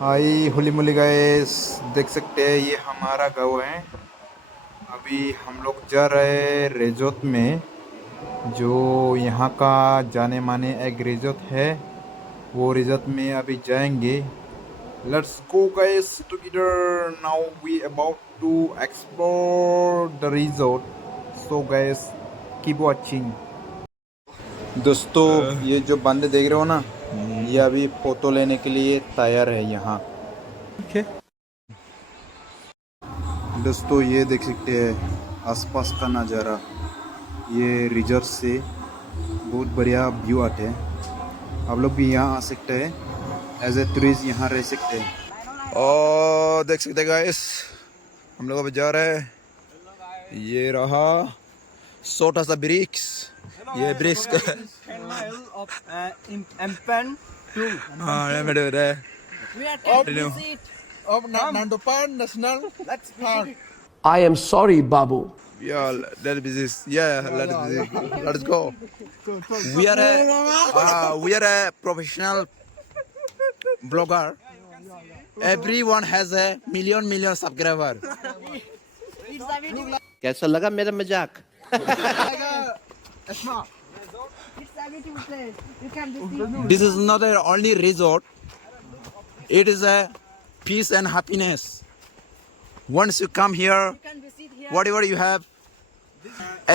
हाय होली मोली guys, देख सकते हैं ये हमारा गाँव है। अभी हम लोग जा रहे हैं रिजोर्ट में, जो यहाँ का जाने माने एक रिजोर्ट है। वो रिजोर्ट में अभी जाएंगे। Let's go guys together. Now we about to explore the resort, so guys keep watching. दोस्तों, ये जो बंदे देख रहे हो ना, ये अभी फोटो लेने के लिए तैयार है यहाँ। दोस्तों, ये देख सकते हैं आसपास का नज़ारा। ये रिजर्व से बहुत बढ़िया व्यू आते हैं। आप लोग भी यहाँ आ सकते हैं, एज ए टूरिस्ट यहाँ रह सकते हैं। और देख सकते हैं गाइस, हम लोग अभी जा रहे हैं। ये रहा छोटा सा ब्रिक्स। ये ब्रिक्स का of Nandopan National Park. I am sorry, Babu. Yeah, let's be this. Yeah, let's go. We are a professional blogger. Everyone has a million subscriber. कैसा लगा मेरा मजाक? This is not a only resort. It is a peace and happiness. Once you come here, whatever you have,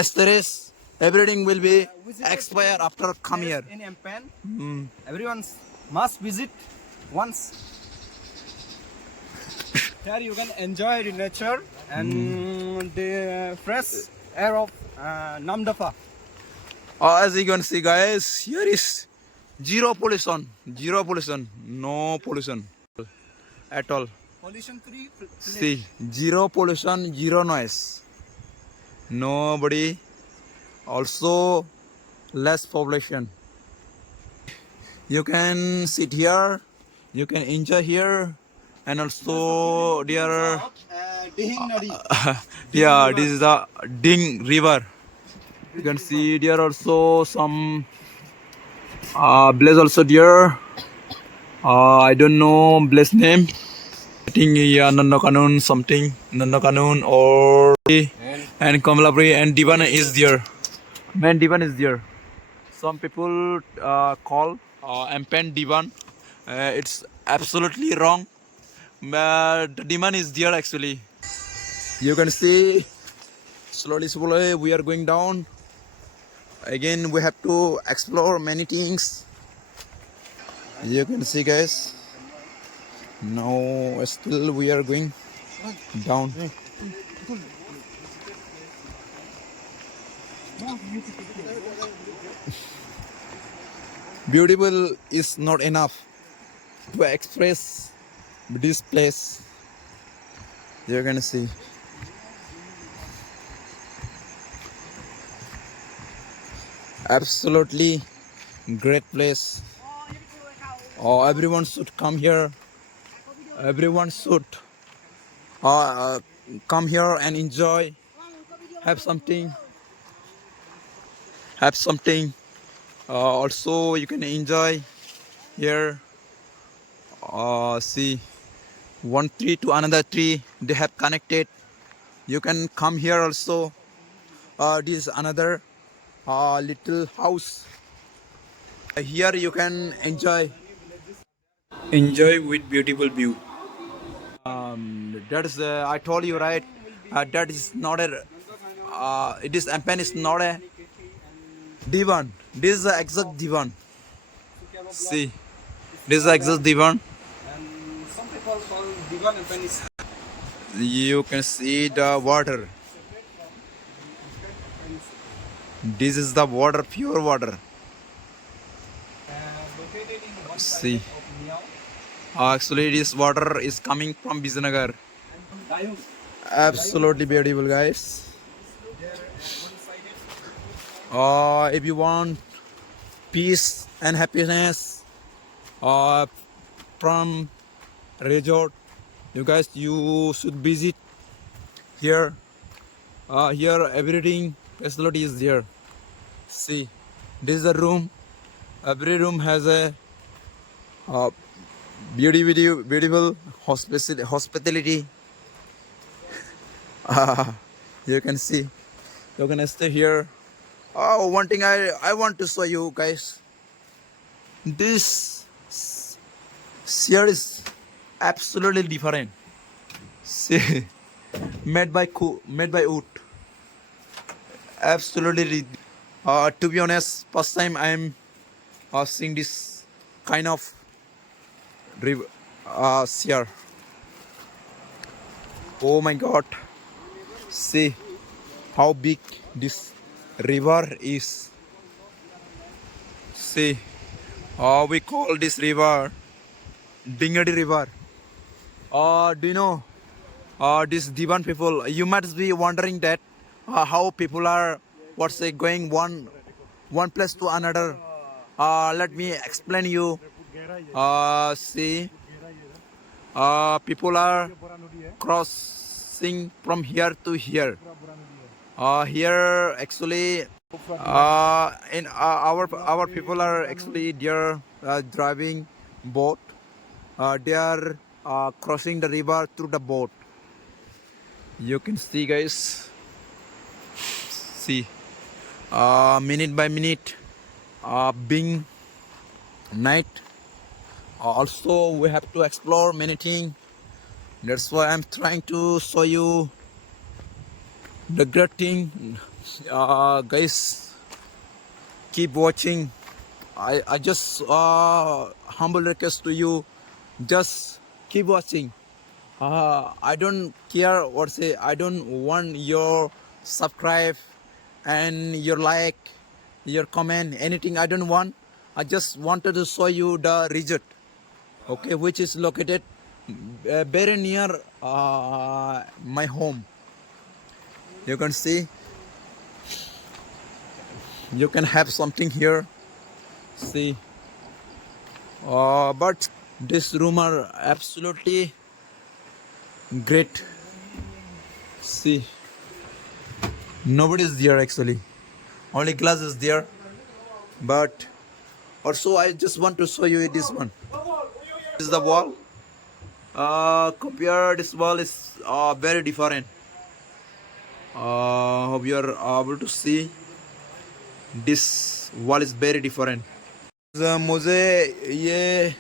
stress, everything will be expire after come here. In Ampan, everyone must visit once. Here you can enjoy the nature and the fresh air of Namdapha. As you can see, guys, here is zero pollution, no pollution at all. Pollution-free place. See, zero pollution, zero noise. Nobody. Also, less population. You can sit here. You can enjoy here, and also there. Dihing Nadi. Yeah, this is the Ding River. You can see there also some place also there. I don't know place name. I think Nandakanun something, Nandakanun or and Kamalapuri and Divan is there. Man, Divan is there. Some people call Ampan Divan. It's absolutely wrong. The Divan is there actually. You can see slowly we are going down. Again, we have to explore many things. You can see, guys. Now still we are going down. Beautiful is not enough to express this place. You're gonna see. Absolutely great place. Everyone should come here. Everyone should come here and enjoy. Have something. Also, you can enjoy here. See, one tree to another tree. They have connected. You can come here also. This is another little house. Here you can enjoy with beautiful view. That is I told you, right. That is not a. It is Ampan is not a divan. This is the exact divan. See, this is the exact divan. And some people call Divan Ampan is You can see the water. This is the water, pure water. located in one See. side of Miao. Actually, this water is coming from Bijanagar. Dayung. Absolutely beautiful, guys. If you want peace and happiness from resort, you should visit here. Here everything facility is there. See, this is the room. Every room has a beautiful hospitality. You can see. You're gonna stay here. Oh, one thing I want to show you guys. This chair is absolutely different. See, made by wood. Absolutely. To be honest, first time I'm seeing this kind of chair. Oh my God! See how big this river is. See, we call this river Dingadi River. Do you know these Divan people? You must be wondering that how people are, what's say, going one place to another. Let me explain you. See, people are crossing from here to here. Here actually, in our people are actually there driving boat. They are crossing the river through the boat. You can see, guys. See, minute by minute, being night. Also, we have to explore many things. That's why I'm trying to show you the great thing. Guys, keep watching. I just humble request to you, just keep watching. I don't care what say. I don't want your subscribe and your like, your comment, anything. I don't want. I just wanted to show you the resort, okay, which is located very near my home. You can see. You can have something here. See, but this room are absolutely great. See, nobody is there actually. Only glass is there. But also, I just want to show you this one. This is the wall. Compare this wall is very different. Hope you are able to see. This wall is very different. मुझे ये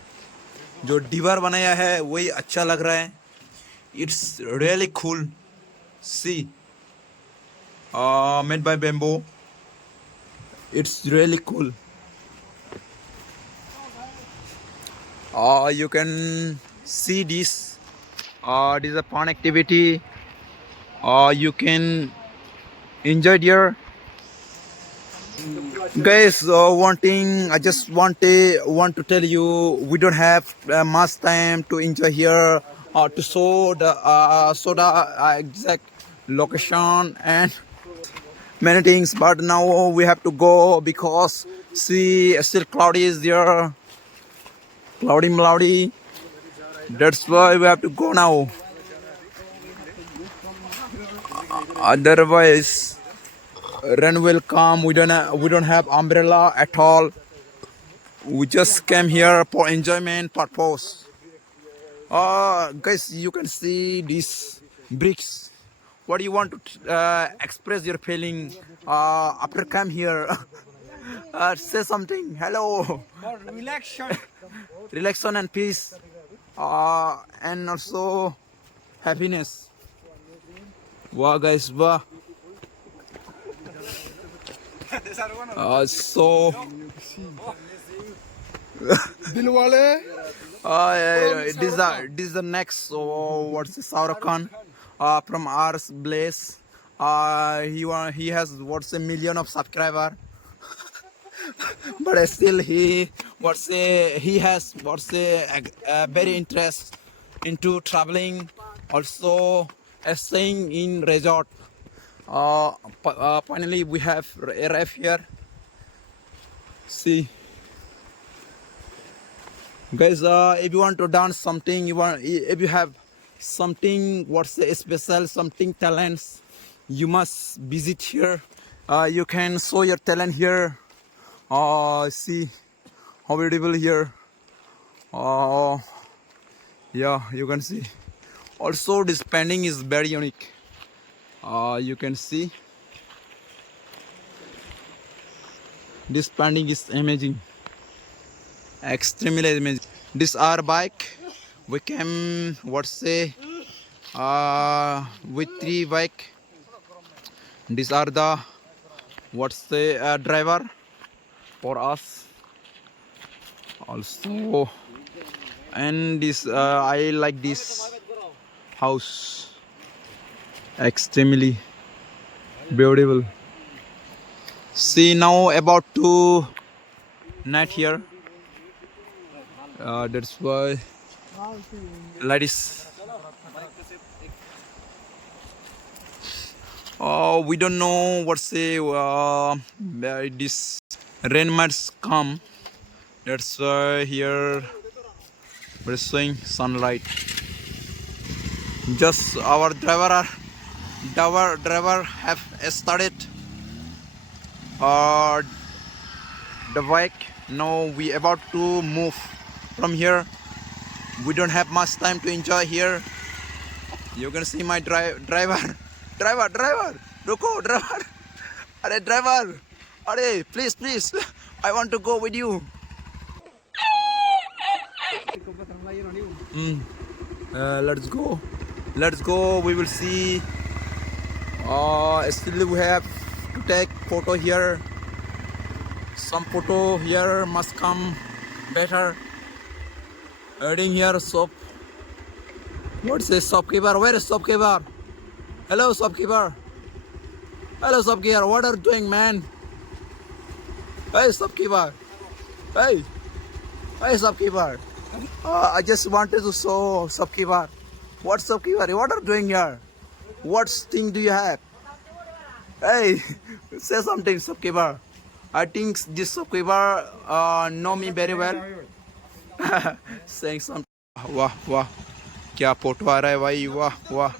जो दीवार बनाया है वही अच्छा लग रहा है. It's really cool. See, made by bamboo. It's really cool. You can see this. This is a fun activity. You can enjoy here. Guys, one thing I just want to tell you, we don't have much time to enjoy here, to show the exact location and many things. But now we have to go because see, still cloudy is there, cloudy. That's why we have to go now. Otherwise, rain will come. We don't have umbrella at all. We just came here for enjoyment purpose. Guys, you can see these bricks. What do you want to express your feeling after come here? Say something. Hello. For relaxation. Relaxation and peace, and also happiness. Wow, guys, wow. So this is the next. So what's the Shah Rukh Khan from our place? He has what's a million of subscriber, but still he has a very interest into traveling, also staying in resort. Finally we have arrived here. See, guys, if you want to dance something, if you have something what's special, something talents, you must visit here. You can show your talent here. See how beautiful here. Yeah, you can see. Also, this painting is very unique. You can see this painting is amazing, extremely amazing. This our bike. We came, what say, with 3 bike. These are the, what say, driver for us. Also, and this I like this house, extremely beautiful. See now about to night here. That's why ladies. We don't know what say. This rain might come. That's why here we're showing sunlight. Just our driver have started the bike. Now we about to move from here. We don't have much time to enjoy here. You can see my driver. Ruko, driver. Are driver. Are please. I want to go with you. Let's go. We will see. Still we have to take photo here. Some photo here must come better. Adding here shop. What's this shopkeeper? Where is shopkeeper? Hello shopkeeper. What are you doing, man? Hey shopkeeper. Hey shopkeeper. I just wanted to show shopkeeper. What shopkeeper? What are you doing here? What thing do you have? Hey, say something, shopkeeper. I think this shopkeeper know me very well. Saying something. वाह क्या photo आ रहा है भाई, वाह